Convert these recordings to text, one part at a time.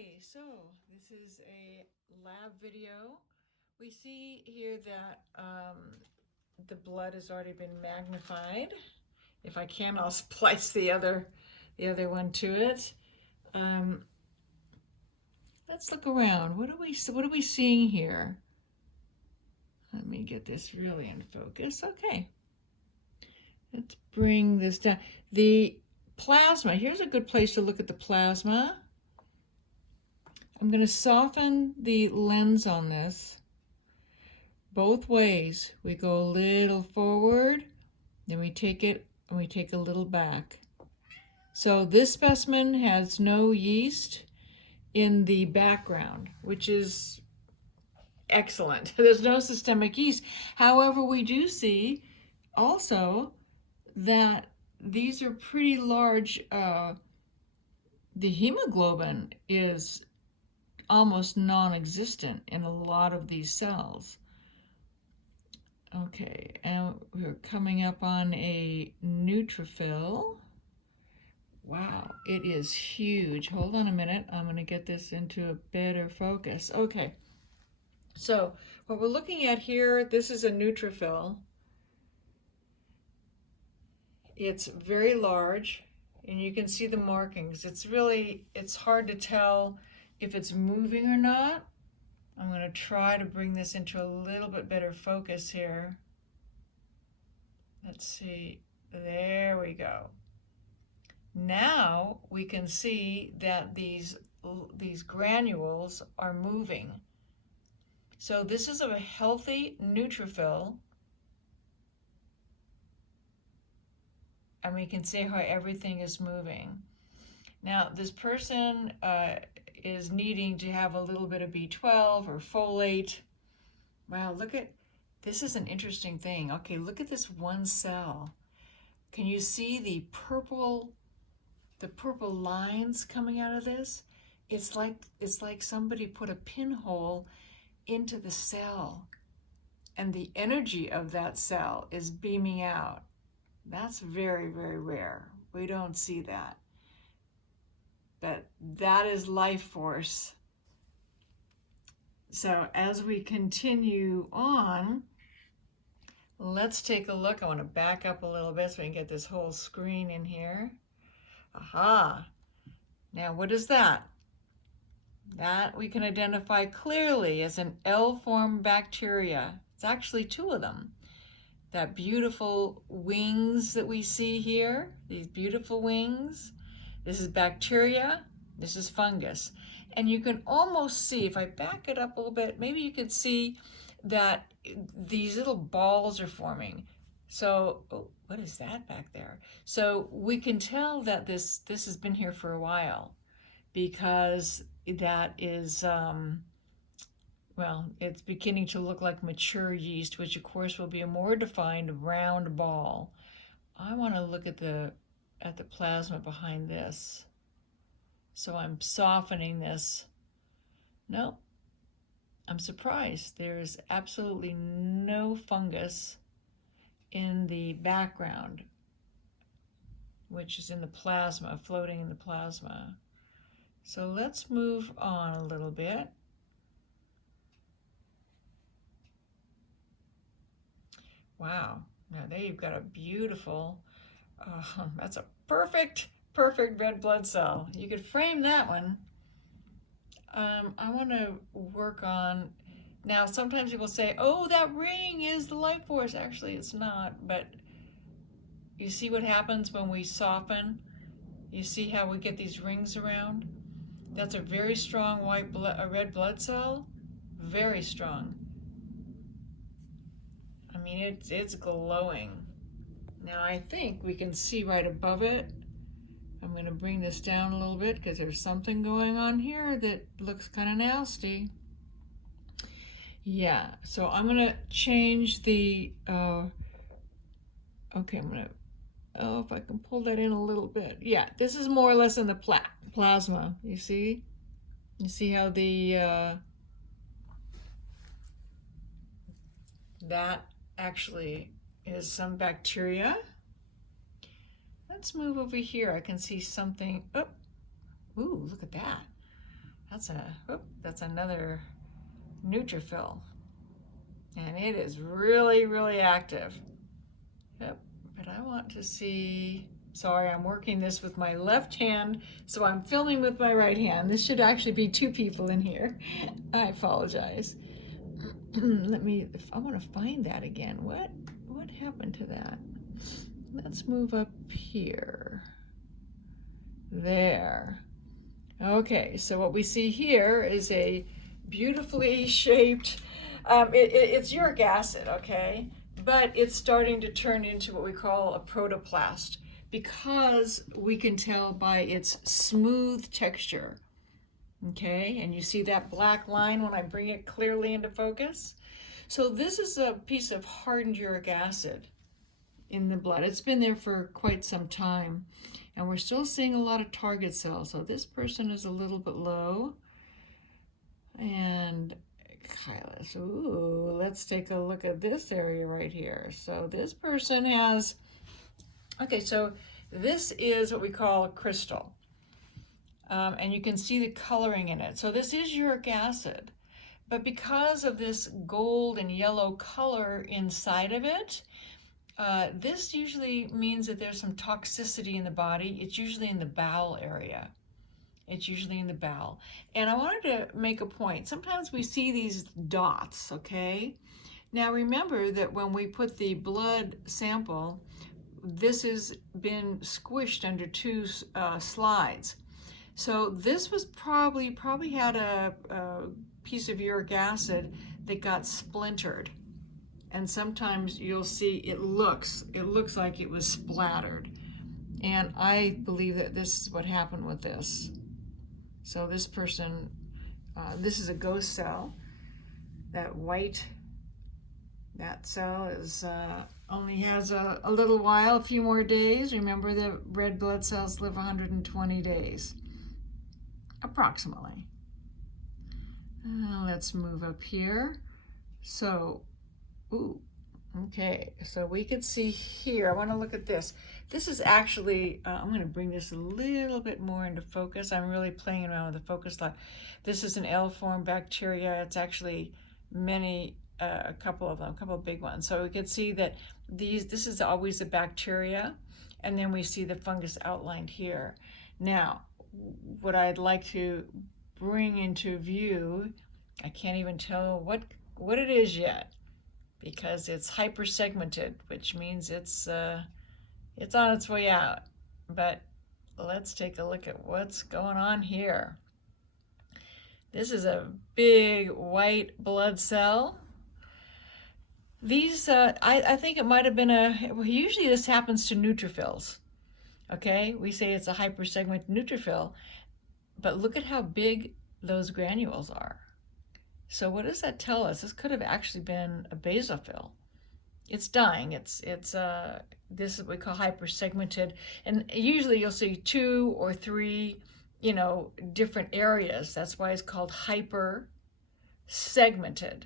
Okay, so this is a lab video. We see here that the blood has already been magnified. If I can, I'll splice the other one to it. Um, let's look around. What are we seeing here? Let me get this really in focus. Okay, let's bring this down. The plasma. Here's a good place to look at the plasma. I'm going to soften the lens on this both ways. We go a little forward, then we take it and we take a little back. So this specimen has no yeast in the background, which is excellent. There's no systemic yeast. However, we do see also that these are pretty large. The hemoglobin is almost non-existent in a lot of these cells. Okay, and we're coming up on a neutrophil. Wow, it is huge. Hold on a minute. I'm going to get this into a better focus. Okay, so what we're looking at here, this is a neutrophil. It's very large, and you can see the markings. It's hard to tell if it's moving or not. I'm going to try to bring this into a little bit better focus here. Let's see. There we go. Now we can see that these granules are moving. So this is a healthy neutrophil. And we can see how everything is moving. Now this person is needing to have a little bit of B12 or folate. Wow, this is an interesting thing. Okay, look at this one cell. Can you see the purple lines coming out of this? It's like somebody put a pinhole into the cell, and the energy of that cell is beaming out. That's very, very rare. We don't see that. But that is life force. So as we continue on, let's take a look. I want to back up a little bit so we can get this whole screen in here. Aha! Now what is that? That we can identify clearly as an L-form bacteria. It's actually two of them. That beautiful wings that we see here, these beautiful wings. This is bacteria, this is fungus. And you can almost see, if I back it up a little bit, maybe you could see that these little balls are forming. So, oh, what is that back there? So we can tell that this has been here for a while, because that is, well, it's beginning to look like mature yeast, which of course will be a more defined round ball. I want to look at the plasma behind this. So I'm softening this. Nope, I'm surprised. There's absolutely no fungus in the background, which is in the plasma, floating in the plasma. So let's move on a little bit. Wow, now there you've got a beautiful, that's a perfect red blood cell. You could frame that one. I want to work on, now sometimes people say, oh, that ring is the life force. Actually, it's not, but you see what happens when we soften? You see how we get these rings around? That's a very strong red blood cell, very strong. I mean, it's glowing. Now I think we can see right above it. I'm going to bring this down a little bit because there's something going on here that looks kind of nasty. Yeah, so I'm going to change the, okay, I'm going to, oh, if I can pull that in a little bit. Yeah, this is more or less in the plasma, you see? You see how the, that actually is some bacteria. Let's move over here. I can see something. Oh, ooh, look at that. that's another neutrophil. And it is really, really active. Yep, but I want to see, sorry, I'm working this with my left hand, so I'm filming with my right hand. This should actually be two people in here. I apologize. I want to find that again. What happened to that? Let's move up here. There. Okay, so what we see here is a beautifully shaped, it's uric acid, okay? But it's starting to turn into what we call a protoplast because we can tell by its smooth texture, okay? And you see that black line when I bring it clearly into focus? So this is a piece of hardened uric acid in the blood. It's been there for quite some time, and we're still seeing a lot of target cells. So this person is a little bit low. And let's take a look at this area right here. So this person has, okay, so this is what we call a crystal. And you can see the coloring in it. So this is uric acid. But because of this gold and yellow color inside of it, this usually means that there's some toxicity in the body. It's usually in the bowel area. It's usually in the bowel. And I wanted to make a point. Sometimes we see these dots, okay? Now remember that when we put the blood sample, this has been squished under two slides. So this was probably had a piece of uric acid that got splintered. And sometimes you'll see it looks like it was splattered. And I believe that this is what happened with this. So this person, this is a ghost cell. That cell is only has a little while, a few more days. Remember, the red blood cells live 120 days, approximately. Let's move up here. So, okay, so we could see here, I want to look at this. This is actually, I'm going to bring this a little bit more into focus. I'm really playing around with the focus light. This is an L-form bacteria. It's actually a couple of them, a couple of big ones. So we could see that this is always a bacteria, and then we see the fungus outlined here. Now, what I'd like to bring into view, I can't even tell what it is yet, because it's hypersegmented, which means it's on its way out. But let's take a look at what's going on here. This is a big white blood cell. These, I think it might have been usually this happens to neutrophils. Okay, we say it's a hypersegmented neutrophil, but look at how big those granules are. So what does that tell us? This could have actually been a basophil. It's dying. This is what we call hypersegmented, and usually you'll see 2 or 3, different areas. That's why it's called hypersegmented.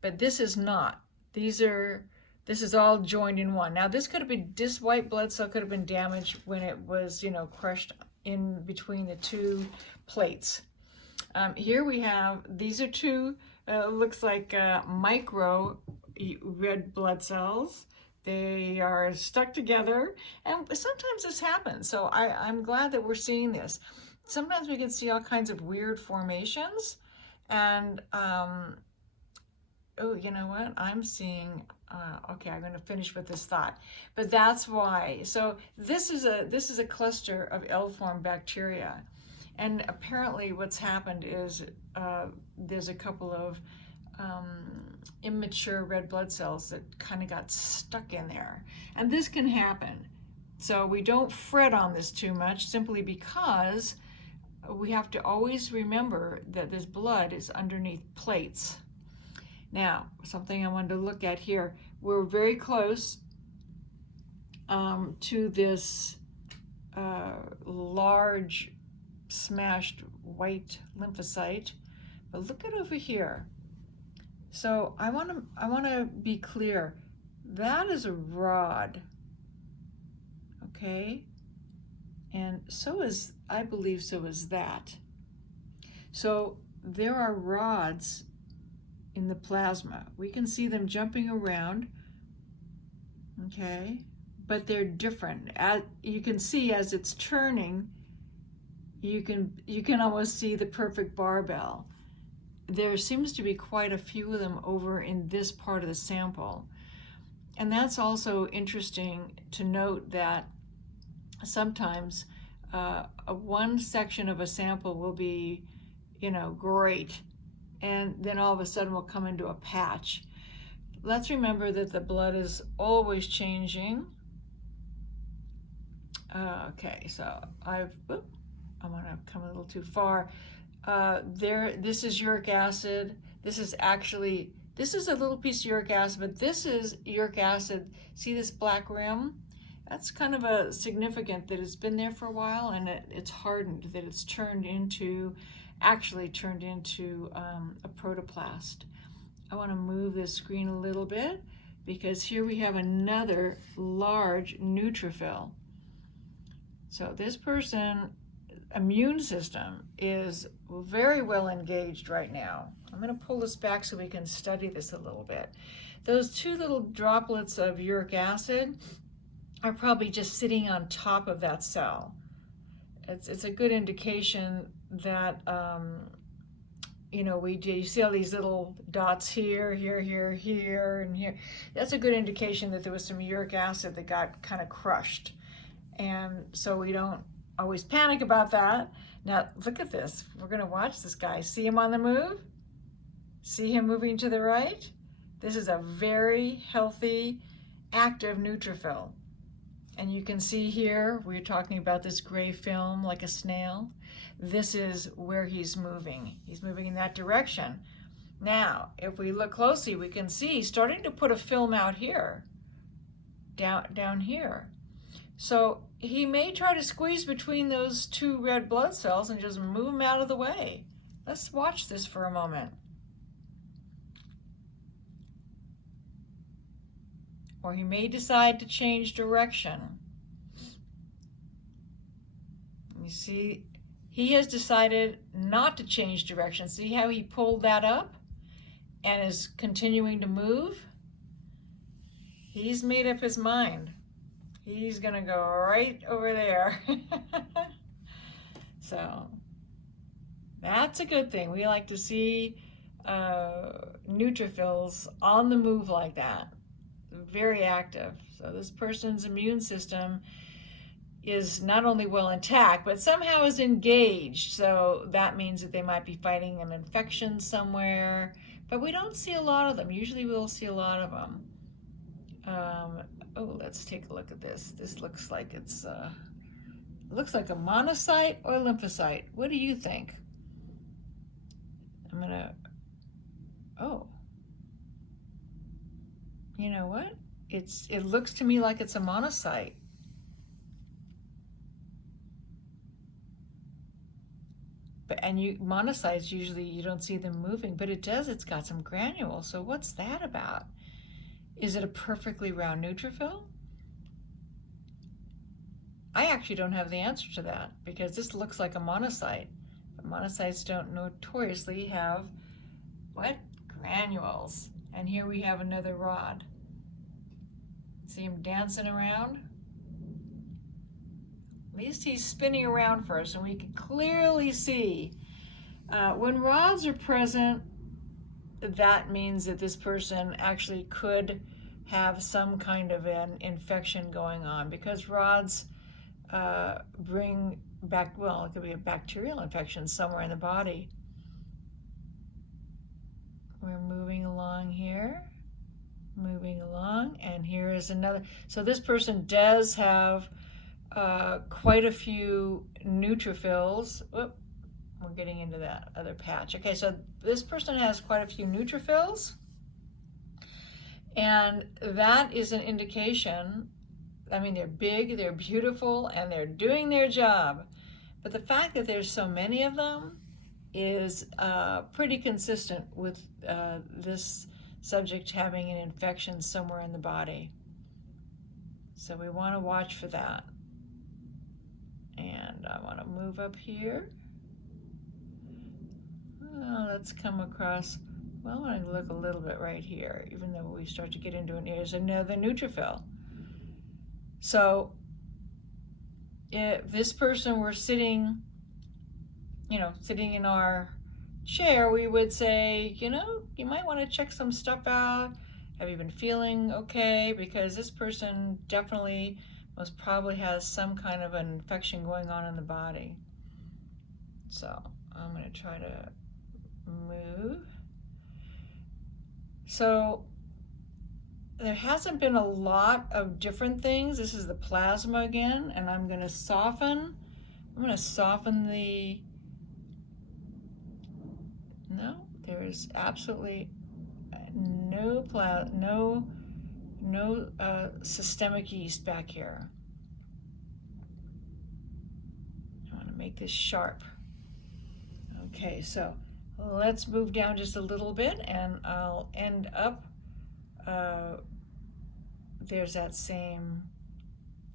But this is not. This is all joined in one. Now this white blood cell could have been damaged when it was, crushed in between the two plates. Here we have, these are two, looks like micro red blood cells. They are stuck together, and sometimes this happens. So I'm glad that we're seeing this. Sometimes we can see all kinds of weird formations, and you know what? I'm seeing, okay, I'm going to finish with this thought, but that's why. So this is a cluster of L-form bacteria. And apparently what's happened is there's a couple of immature red blood cells that kind of got stuck in there. And this can happen. So we don't fret on this too much, simply because we have to always remember that this blood is underneath plates. Now, something I wanted to look at here. We're very close to this large smashed white lymphocyte, but look at over here. So I want to be clear. That is a rod, okay? And I believe so is that. So there are rods in the plasma. We can see them jumping around, okay? But they're different. As you can see, as it's turning, you can almost see the perfect barbell. There seems to be quite a few of them over in this part of the sample. And that's also interesting to note that sometimes one section of a sample will be, great, and then all of a sudden we'll come into a patch. Let's remember that the blood is always changing. Okay, so I'm gonna come a little too far. This is uric acid. This is a little piece of uric acid, but this is uric acid. See this black rim? That's kind of a significant that it's been there for a while and it's hardened, that it's actually turned into a protoplast. I want to move this screen a little bit because here we have another large neutrophil. So this person's immune system is very well engaged right now. I'm going to pull this back so we can study this a little bit. Those two little droplets of uric acid are probably just sitting on top of that cell. It's a good indication that, you see all these little dots here, and here. That's a good indication that there was some uric acid that got kind of crushed. And so we don't always panic about that. Now, look at this. We're going to watch this guy. See him on the move? See him moving to the right? This is a very healthy, active neutrophil. And you can see here, we're talking about this gray film like a snail. This is where he's moving. He's moving in that direction. Now, if we look closely, we can see he's starting to put a film out here, down here. So he may try to squeeze between those two red blood cells and just move them out of the way. Let's watch this for a moment. Or he may decide to change direction. You see, he has decided not to change direction. See how he pulled that up and is continuing to move? He's made up his mind. He's gonna go right over there. So that's a good thing. We like to see neutrophils on the move like that. Very active. So this person's immune system is not only well intact, but somehow is engaged. So that means that they might be fighting an infection somewhere, but we don't see a lot of them. Usually we'll see a lot of them. Let's take a look at this. This looks like looks like a monocyte or lymphocyte. What do you think? You know what? It looks to me like it's a monocyte. Monocytes, usually you don't see them moving, but it does. It's got some granules. So what's that about? Is it a perfectly round neutrophil? I actually don't have the answer to that because this looks like a monocyte. But monocytes don't notoriously have what? Granules. And here we have another rod. See him dancing around? At least he's spinning around first, and we can clearly see when rods are present, that means that this person actually could have some kind of an infection going on, because rods bring back, well, it could be a bacterial infection somewhere in the body. We're moving along here, moving along, and here is another. So this person does have quite a few neutrophils. Whoop, we're getting into that other patch. Okay, so this person has quite a few neutrophils, and that is an indication. I mean, they're big, they're beautiful, and they're doing their job. But the fact that there's so many of them is pretty consistent with this subject having an infection somewhere in the body. So we want to watch for that. And I want to move up here. let's come across, well, I want to look a little bit right here, even though we start to get into an area. There's another neutrophil. So if this person were sitting, sitting in our chair, we would say, you might want to check some stuff out. Have you been feeling okay? Because this person definitely most probably has some kind of an infection going on in the body. So I'm going to try to move. So there hasn't been a lot of different things. This is the plasma again, and I'm going to soften. I'm going to soften the, no, there is absolutely no systemic yeast back here. I want to make this sharp. Okay, so let's move down just a little bit, and I'll end up, there's that same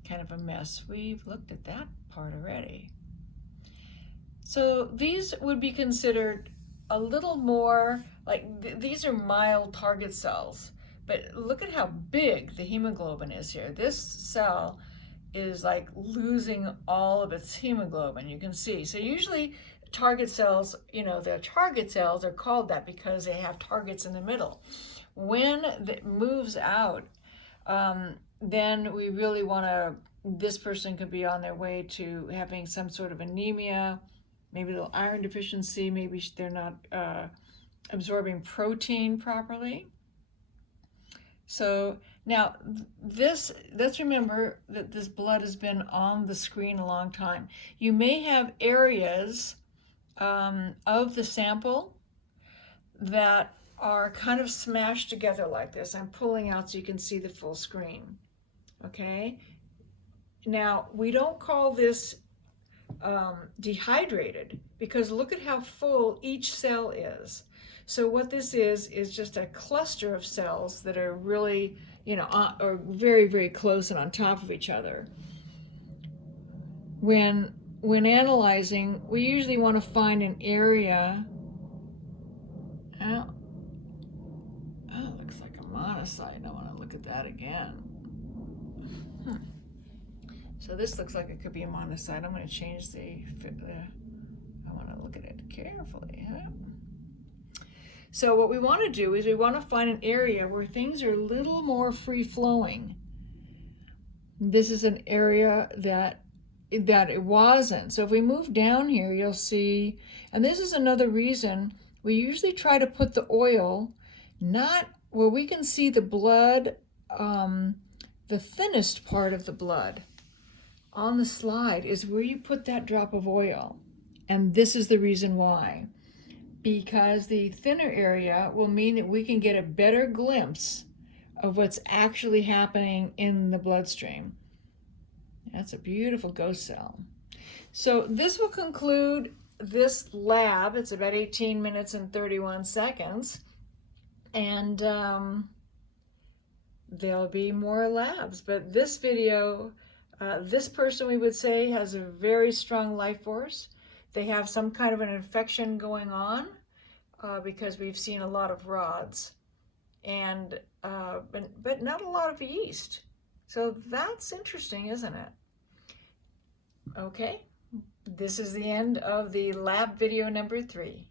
kind of a mess. We've looked at that part already. So these would be considered a little more, like these are mild target cells, but look at how big the hemoglobin is here. This cell is like losing all of its hemoglobin, you can see. So usually target cells, their target cells are called that because they have targets in the middle. When it moves out, then we really want to, this person could be on their way to having some sort of anemia, maybe a little iron deficiency, maybe they're not absorbing protein properly. So now let's remember that this blood has been on the screen a long time. You may have areas of the sample that are kind of smashed together like this. I'm pulling out so you can see the full screen. Okay. Now we don't call this dehydrated because look at how full each cell is. So what this is just a cluster of cells that are really, are very, very close and on top of each other. When analyzing, we usually want to find an area. Oh, it looks like a monocyte. I want to look at that again. So this looks like it could be a monocyte. I'm going to change I want to look at it carefully. Huh? So what we want to do is we want to find an area where things are a little more free-flowing. This is an area that it wasn't. So if we move down here, you'll see, and this is another reason we usually try to put the oil not where we can see the blood, the thinnest part of the blood on the slide is where you put that drop of oil. And this is the reason why. Because the thinner area will mean that we can get a better glimpse of what's actually happening in the bloodstream. That's a beautiful ghost cell. So this will conclude this lab. It's about 18 minutes and 31 seconds. And there'll be more labs. But this video, this person, we would say, has a very strong life force. They have some kind of an infection going on because we've seen a lot of rods, and but not a lot of yeast. So that's interesting, isn't it? Okay, this is the end of the lab video number 3.